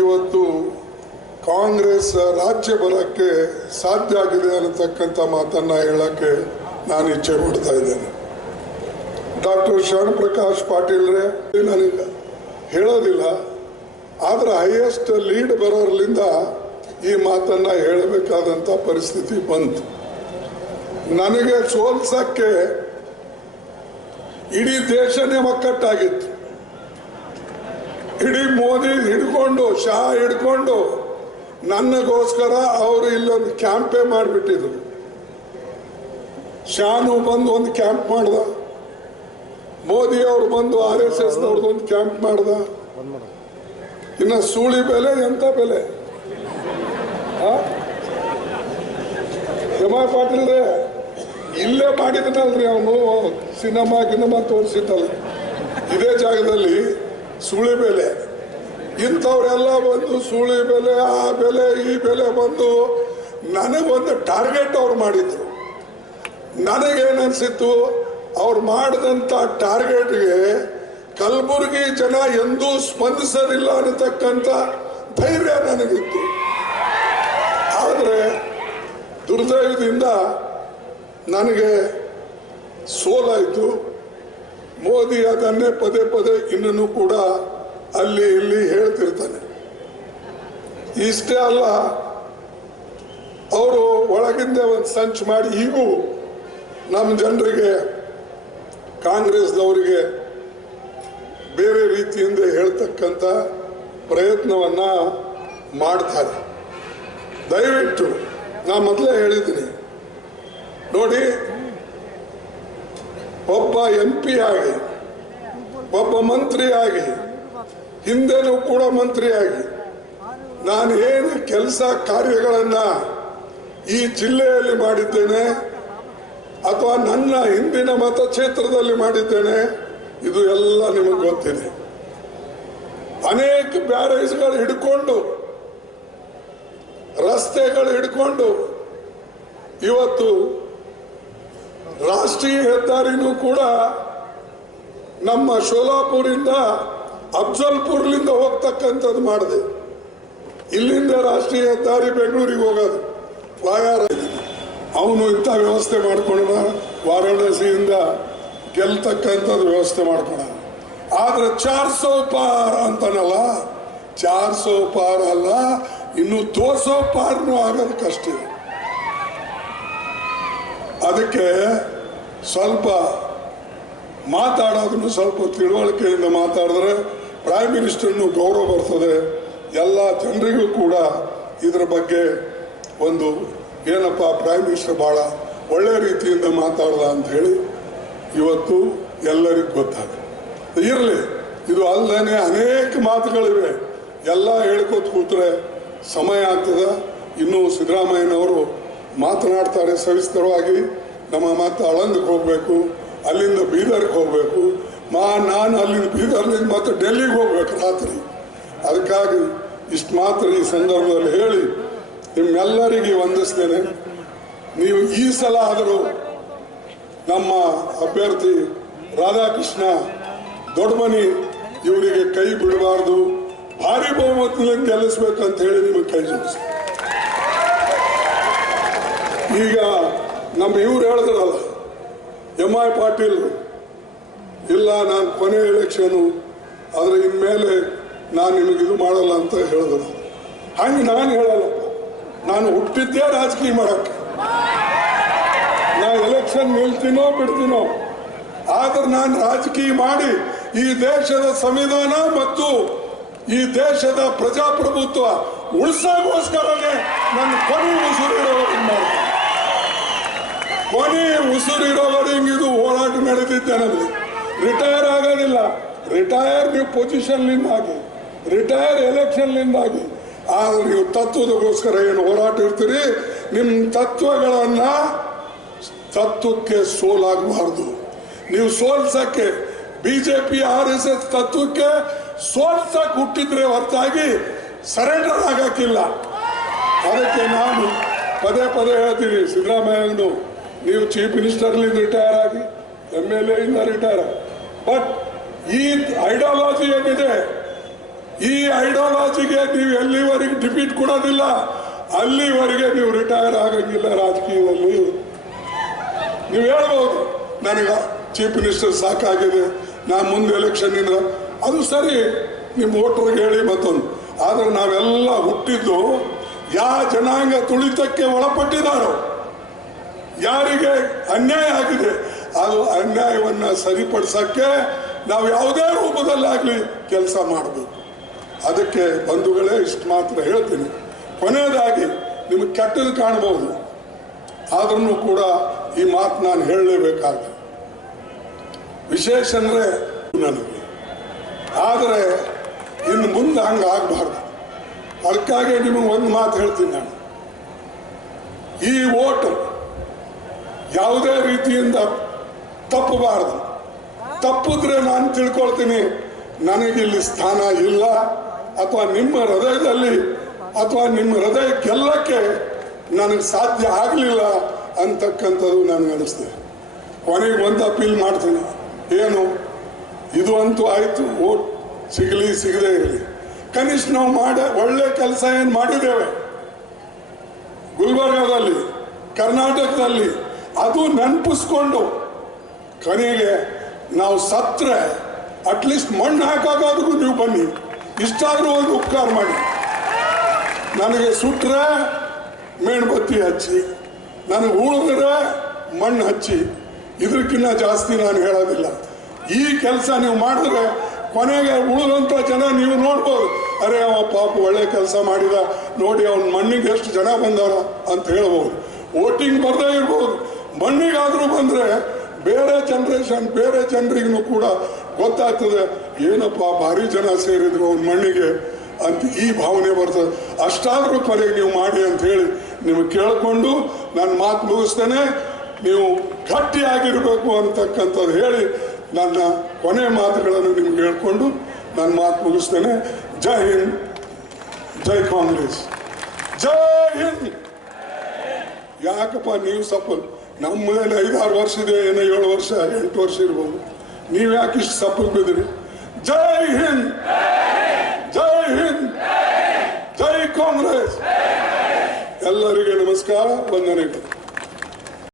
ಇವತ್ತು ಕಾಂಗ್ರೆಸ್ ರಾಜ್ಯ ಬರಕ್ಕೆ ಸಾಧ್ಯ ಆಗಿದೆ ಅನ್ನತಕ್ಕಂಥ ಮಾತನ್ನ ಹೇಳಕ್ಕೆ ನಾನು ಇಚ್ಛೆ ಪಡ್ತಾ ಇದ್ದೇನೆ. ಡಾಕ್ಟರ್ ಶರಣ್ ಪ್ರಕಾಶ್ ಪಾಟೀಲ್ರೆ ನನಗೆ ಹೇಳೋದಿಲ್ಲ, ಆದ್ರೆ ಹೈಯೆಸ್ಟ್ ಲೀಡ್ ಬರೋರ್ಲಿಂದ ಈ ಮಾತನ್ನ ಹೇಳಬೇಕಾದಂತ ಪರಿಸ್ಥಿತಿ ಬಂತು. ನನಗೆ ಸೋಲ್ಸಕ್ಕೆ ಇಡೀ ದೇಶನೇ ಒಕ್ಕಟ್ಟಾಗಿತ್ತು. ಇಡೀ ಮೋದಿ ಹಿಡ್ಕೊಂಡು ಶಾ ಹಿಡ್ಕೊಂಡು ನನಗೋಸ್ಕರ ಅವರು ಇಲ್ಲೊಂದು ಕ್ಯಾಂಪೇ ಮಾಡಿಬಿಟ್ಟಿದ್ರು. ಶಾನು ಬಂದು ಒಂದು ಕ್ಯಾಂಪ್ ಮಾಡ್ದ, ಮೋದಿ ಅವರು ಬಂದು RSS ನವ್ರದ್ದು ಒಂದು ಕ್ಯಾಂಪ್ ಮಾಡ್ದ. ಇನ್ನು ಸೂಳಿ ಬೆಲೆ ಎಂತ ಬೆಲೆ ಎಂ.ಐ. ಪಾಟೀಲ್ರೆ ಇಲ್ಲೇ ಮಾಡಿದನಲ್ರಿ ಅವನು ಸಿನಿಮಾ ತೋರಿಸಿದ್ದಲ್ಲ ಇದೇ ಜಾಗದಲ್ಲಿ ಸೂಳಿ ಬೆಲೆ. ಇಂಥವ್ರೆಲ್ಲ ಬಂದು ಸೂಳಿ ಬೆಲೆ ಆ ಬೆಲೆ ಈ ಬೆಲೆ ಬಂದು ನನಗೊಂದು ಟಾರ್ಗೆಟ್ ಅವ್ರು ಮಾಡಿದ್ರು. ನನಗೇನನ್ಸಿತ್ತು, ಅವ್ರು ಮಾಡಿದಂಥ ಟಾರ್ಗೆಟ್ಗೆ ಕಲಬುರಗಿ ಜನ ಎಂದೂ ಸ್ಪಂದಿಸಲಿಲ್ಲ ಅನ್ನತಕ್ಕಂಥ ಧೈರ್ಯ ನನಗಿತ್ತು. ಆದರೆ ದುರ್ದೈವದಿಂದ ನನಗೆ ಸೋಲಾಯಿತು. ಮೋದಿ ಅದನ್ನೇ ಪದೇ ಪದೇ ಇನ್ನೂ ಕೂಡ ಅಲ್ಲಿ ಇಲ್ಲಿ ಹೇಳ್ತಿರ್ತಾನೆ. ಇಷ್ಟೇ ಅಲ್ಲ, ಅವರು ಒಳಗಿಂದ ಒಂದು ಸಂಚು ಮಾಡಿ ಈಗೂ ನಮ್ಮ ಜನರಿಗೆ ಕಾಂಗ್ರೆಸ್ದವರಿಗೆ ಬೇರೆ ರೀತಿಯಿಂದ ಹೇಳ್ತಕ್ಕಂಥ ಪ್ರಯತ್ನವನ್ನ ಮಾಡ್ತಾರೆ. ದಯವಿಟ್ಟು ನಾ ಮೊದಲೇ ಹೇಳಿದ್ದೀನಿ ನೋಡಿ, ಒಬ್ಬ MP ಆಗಿ, ಒಬ್ಬ ಮಂತ್ರಿ ಆಗಿ, ಹಿಂದೆನೂ ಕೂಡ ಮಂತ್ರಿ ಆಗಿ ನಾನು ಏನು ಕೆಲಸ ಕಾರ್ಯಗಳನ್ನ ಈ ಜಿಲ್ಲೆಯಲ್ಲಿ ಮಾಡಿದ್ದೇನೆ ಅಥವಾ ನನ್ನ ಹಿಂದಿನ ಮತಕ್ಷೇತ್ರದಲ್ಲಿ ಮಾಡಿದ್ದೇನೆ, ಇದು ಎಲ್ಲ ನಿಮಗೆ ಗೊತ್ತಿದೆ. ಅನೇಕ ಬ್ಯಾರೇಜ್ಗಳು ಹಿಡ್ಕೊಂಡು, ರಸ್ತೆಗಳು ಹಿಡ್ಕೊಂಡು ಇವತ್ತು ರಾಷ್ಟ್ರೀಯ ಹೆದ್ದಾರಿನೂ ಕೂಡ ನಮ್ಮ ಶೋಲಾಪುರಿಂದ ಅಫ್ಜಲ್ಪುರ್ಲಿಂದ ಹೋಗ್ತಕ್ಕಂಥದ್ದು ಮಾಡಿದೆ. ಇಲ್ಲಿಂದ ರಾಷ್ಟ್ರೀಯ ಹೆದ್ದಾರಿ ಬೆಂಗಳೂರಿಗೆ ಹೋಗೋದು ವಾಯಾರ. ಅವನು ಇಂಥ ವ್ಯವಸ್ಥೆ ಮಾಡ್ಕೊಂಡ, ವಾರಾಣಸಿಯಿಂದ ಗೆಲ್ತಕ್ಕಂಥದ್ದು ವ್ಯವಸ್ಥೆ ಮಾಡ್ಕೊಂಡ. ಆದ್ರೆ 400 ಪಾರ್ ಅಂತಾನಲ್ಲ, 400 ಪಾರ್ ಅಲ್ಲ, ಇನ್ನು 200 ಪಾರ್ನು ಆಗೋದು ಕಷ್ಟ. ಅದಕ್ಕೆ ಸ್ವಲ್ಪ ಮಾತಾಡೋದನ್ನು ಸ್ವಲ್ಪ ತಿಳುವಳಿಕೆಯಿಂದ ಮಾತಾಡಿದ್ರೆ ಪ್ರೈಮ್ ಮಿನಿಸ್ಟರ್ನು ಗೌರವ ಬರ್ತದೆ. ಎಲ್ಲ ಜನರಿಗೂ ಕೂಡ ಇದ್ರ ಬಗ್ಗೆ ಒಂದು ಏನಪ್ಪ ಪ್ರೈಮ್ ಮಿನಿಸ್ಟರ್ ಭಾಳ ಒಳ್ಳೆ ರೀತಿಯಿಂದ ಮಾತಾಡ್ದ ಅಂತ ಹೇಳಿ ಇವತ್ತು ಎಲ್ಲರಿಗೂ ಗೊತ್ತಾಗುತ್ತೆ. ಇರಲಿ, ಇದು ಅಲ್ಲದೆ ಅನೇಕ ಮಾತುಗಳಿವೆ. ಎಲ್ಲ ಹೇಳ್ಕೊತ ಕೂತ್ರೆ ಸಮಯ ಆಗ್ತದೆ. ಇನ್ನು ಸಿದ್ದರಾಮಯ್ಯನವರು ಮಾತನಾಡ್ತಾರೆ ಸವಿಸ್ತರವಾಗಿ. ನಮ್ಮ ಮಾತು ಆಳಂದಕ್ಕೆ ಹೋಗಬೇಕು, ಅಲ್ಲಿಂದ ಬೀದರ್ಗೆ ಹೋಗಬೇಕು, ನಾನು ಅಲ್ಲಿಂದ ಬೀದರ್ಲಿಂದ ಮತ್ತೆ ಡೆಲ್ಲಿಗೆ ಹೋಗ್ಬೇಕು ರಾತ್ರಿ. ಅದಕ್ಕಾಗಿ ಇಷ್ಟು ಮಾತ್ರ ಈ ಸಂದರ್ಭದಲ್ಲಿ ಹೇಳಿ ನಿಮ್ಮೆಲ್ಲರಿಗೆ ವಂದಿಸ್ತೇನೆ. ನೀವು ಈ ಸಲ ಆದರೂ ನಮ್ಮ ಅಭ್ಯರ್ಥಿ ರಾಧಾಕೃಷ್ಣ ದೊಡ್ಡಮನಿ ಇವರಿಗೆ ಕೈ ಬಿಡಬಾರ್ದು, ಭಾರಿ ಬಹುಮತದಿಂದ ಗೆಲ್ಲಿಸ್ಬೇಕಂತ ಹೇಳಿ ನಿಮಗೆ ಕೈ ಜೋಡಿಸ್ತೀನಿ. ಈಗ ನಮ್ಮ ಇವ್ರು ಹೇಳಿದ್ರಲ್ಲ ಎಂ.ಐ. ಪಾಟೀಲ್, ಇಲ್ಲ ನಾನು ಕೊನೆ ಎಲೆಕ್ಷನು, ಆದರೆ ಇನ್ಮೇಲೆ ನಾನು ನಿಮಗಿದು ಮಾಡಲ್ಲ ಅಂತ ಹೇಳಿದ್ರು. ಹಂಗೆ ನಾನು ಹೇಳಲ್ಲಪ್ಪ, ನಾನು ಹುಟ್ಟಿದ್ದೇ ರಾಜಕೀಯ ಮಾಡಕ್ಕೆ. ನಾನು ಎಲೆಕ್ಷನ್ ನಿಲ್ತೀನೋ ಬಿಡ್ತೀನೋ, ಆದ್ರೆ ನಾನು ರಾಜಕೀಯ ಮಾಡಿ ಈ ದೇಶದ ಸಂವಿಧಾನ ಮತ್ತು ಈ ದೇಶದ ಪ್ರಜಾಪ್ರಭುತ್ವ ಉಳಿಸೋಗೋಸ್ಕರನೇ ನನ್ನ ಕೊನೆ ಉಸಿರಿರೋವರೆಗೆ ಮಾಡ್ತೀನಿ. ಕೊನೆ ಉಸಿರಿರೋವರೆಗೆ ಇದು ಹೋರಾಟ ನಡೆದಿದ್ದೆ. ನನಗೆ ರಿಟೈರ್ ಆಗೋದಿಲ್ಲ. ರಿಟೈರ್ ನೀವು ಪೊಸಿಷನ್ಲಿಂದ ಆಗಿ, ರಿಟೈರ್ ಎಲೆಕ್ಷನ್ಲಿಂದ ಆಗಿ. ಆದ್ರೆ ನೀವು ತತ್ವದಗೋಸ್ಕರ ಏನು ಹೋರಾಟ ಇರ್ತೀರಿ, ನಿಮ್ಮ ತತ್ವಕ್ಕೆ ಸೋಲಾಗಬಾರ್ದು. ನೀವು ಸೋಲ್ಸಕ್ಕೆ ಬಿಜೆಪಿ RSS ತತ್ವಕ್ಕೆ ಸೋಲ್ಸಕ್ಕೆ ಹುಟ್ಟಿದ್ರೆ ಹೊರತಾಗಿ ಸರೆಂಡರ್ ಆಗಕ್ಕಿಲ್ಲ. ಅದಕ್ಕೆ ನಾನು ಪದೇ ಪದೇ ಹೇಳ್ತೀನಿ, ಸಿದ್ದರಾಮಯ್ಯನು ನೀವು ಚೀಫ್ ಮಿನಿಸ್ಟರ್ಲಿಂದ ರಿಟೈರ್ ಆಗಿ, MLA ಇಂದ ರಿಟೈರ್ ಆಗಿ, ಬಟ್ ಈ ಐಡಿಯಾಲಜಿ ಏನಿದೆ, ಈ ಐಡಿಯಾಲಜಿಗೆ ನೀವು ಎಲ್ಲಿವರೆಗೆ ಡಿಫೀಟ್ ಕೊಡೋದಿಲ್ಲ ಅಲ್ಲಿವರೆಗೆ ನೀವು ರಿಟೈರ್ ಆಗಂಗಿಲ್ಲ ರಾಜಕೀಯದಲ್ಲಿ. ನೀವು ಹೇಳ್ಬೋದು ನನಗೆ ಚೀಫ್ ಮಿನಿಸ್ಟರ್ ಸಾಕಾಗಿದೆ, ನಾ ಮುಂದೆ ಎಲೆಕ್ಷನ್ ಇಂದ, ಅದು ಸರಿ, ನಿಮ್ಮ ವೋಟರ್ಗೆ ಹೇಳಿ ಮತ್ತೊಂದು. ಆದ್ರೆ ನಾವೆಲ್ಲ ಹುಟ್ಟಿದ್ದು ಯಾವ ಜನಾಂಗ ತುಳಿತಕ್ಕೆ ಒಳಪಟ್ಟಿದ್ದಾರೋ, ಯಾರಿಗೆ ಅನ್ಯಾಯ ಆಗಿದೆ ಅದು ಅನ್ಯಾಯವನ್ನ ಸರಿಪಡಿಸಕ್ಕೆ ನಾವು ಯಾವುದೇ ರೂಪದಲ್ಲಾಗ್ಲಿ ಕೆಲಸ ಮಾಡಬೇಕು. ಅದಕ್ಕೆ ಬಂಧುಗಳೇ ಇಷ್ಟು ಮಾತ್ರ ಹೇಳ್ತೀನಿ. ಕೊನೆಯದಾಗಿ ನಿಮಗೆ ಕೆಟ್ಟದ್ದು ಕಾಣಬಹುದು, ಆದ್ರೂ ಕೂಡ ಈ ಮಾತು ನಾನು ಹೇಳಲೇಬೇಕಾಗ್ತದೆ. ವಿಶೇಷ ಅಂದ್ರೆ ನನಗೆ, ಆದರೆ ಇನ್ನು ಮುಂದೆ ಹಂಗೆ ಆಗಬಾರ್ದು. ಅದಕ್ಕಾಗಿ ನಿಮಗೆ ಒಂದು ಮಾತು ಹೇಳ್ತೀನಿ ನಾನು, ಈ ಓಟು ಯಾವುದೇ ರೀತಿಯಿಂದ ತಪ್ಪಬಾರದು. ತಪ್ಪಿದ್ರೆ ನಾನು ತಿಳ್ಕೊಳ್ತೀನಿ ನನಗಿಲ್ಲಿ ಸ್ಥಾನ ಇಲ್ಲ, ಅಥವಾ ನಿಮ್ಮ ಹೃದಯದಲ್ಲಿ ಅಥವಾ ನಿಮ್ಮ ಹೃದಯ ಗೆಲ್ಲಕ್ಕೆ ನನಗೆ ಸಾಧ್ಯ ಆಗಲಿಲ್ಲ ಅಂತಕ್ಕಂಥದ್ದು ನನಗೆ ಅನಿಸ್ತದೆ. ಕೊನೆಗೆ ಒಂದು ಅಪೀಲ್ ಮಾಡ್ತೀನಿ, ಏನು ಇದು ಅಂತೂ ಆಯಿತು, ಓಟ್ ಸಿಗಲಿ ಸಿಗದೇ ಇರಲಿ, ಕನಿಷ್ಠ ನಾವು ಒಳ್ಳೆ ಕೆಲಸ ಏನು ಮಾಡಿದ್ದೇವೆ ಗುಲ್ಬರ್ಗಾದಲ್ಲಿ, ಕರ್ನಾಟಕದಲ್ಲಿ, ಅದು ನೆನಪಿಸ್ಕೊಂಡು ಕೊನೆಗೆ ನಾವು ಸತ್ರೆ ಅಟ್ಲೀಸ್ಟ್ ಮಣ್ಣು ಹಾಕಾಗಾದ್ರೂ ನೀವು ಬನ್ನಿ, ಇಷ್ಟಾದ್ರೂ ಒಂದು ಉಪಕಾರ ಮಾಡಿ. ನನಗೆ ಸುಟ್ರೆ ಮೇಣಬತ್ತಿ ಹಚ್ಚಿ, ನನಗೆ ಉಳಿದ್ರೆ ಮಣ್ಣು ಹಚ್ಚಿ, ಇದಕ್ಕಿಂತ ಜಾಸ್ತಿ ನಾನು ಹೇಳೋದಿಲ್ಲ. ಈ ಕೆಲಸ ನೀವು ಮಾಡಿದ್ರೆ ಕೊನೆಗೆ ಉಳಿದಂಥ ಜನ ನೀವು ನೋಡ್ಬೋದು, ಅರೆ ಅವ ಪಾಪ ಒಳ್ಳೆ ಕೆಲಸ ಮಾಡಿದ ನೋಡಿ, ಅವನ ಮಣ್ಣಿಗೆ ಎಷ್ಟು ಜನ ಬಂದವರ ಅಂತ ಹೇಳ್ಬೋದು. ವೋಟಿಂಗ್ ಬರದೇ ಇರ್ಬೋದು, ಮಣ್ಣಿಗಾದರೂ ಬಂದರೆ ಬೇರೆ ಜನರೇಷನ್ ಬೇರೆ ಜನರಿಗೂ ಕೂಡ ಗೊತ್ತಾಗ್ತದೆ, ಏನಪ್ಪ ಭಾರಿ ಜನ ಸೇರಿದ್ರು ಅವನ ಮಣ್ಣಿಗೆ ಅಂತ ಈ ಭಾವನೆ ಬರ್ತದೆ. ಅಷ್ಟಾದರೂ ಕೊನೆಗೆ ನೀವು ಮಾಡಿ ಅಂತ ಹೇಳಿ ನಿಮಗೆ ಕೇಳಿಕೊಂಡು ನಾನು ಮಾತು ಮುಗಿಸ್ತೇನೆ. ನೀವು ಗಟ್ಟಿಯಾಗಿರಬೇಕು ಅಂತಕ್ಕಂಥದ್ದು ಹೇಳಿ ನನ್ನ ಕೊನೆ ಮಾತುಗಳನ್ನು ನಿಮ್ಗೆ ಹೇಳ್ಕೊಂಡು ನನ್ನ ಮಾತು ಮುಗಿಸ್ತೇನೆ. ಜೈ ಹಿಂದ್, ಜೈ ಕಾಂಗ್ರೆಸ್, ಜೈ ಹಿಂದ್. ಯಾಕಪ್ಪ ನೀವು ಸಫಲ್, ನಮ್ಮನೇಲಿ 5-6 ವರ್ಷ ಇದೆ, ಏನೋ 7 ವರ್ಷ 8 ವರ್ಷ ಇರ್ಬೋದು, ನೀವು ಯಾಕೆ ಇಷ್ಟು ಸಫಲ್ ಬಿದ್ರಿ? ಜೈ ಹಿಂದ್, ಜೈ ಹಿಂದ್, ಜೈ ಕಾಂಗ್ರೆಸ್. ಎಲ್ಲರಿಗೆ ನಮಸ್ಕಾರ, ವಂದನೆಗಳು.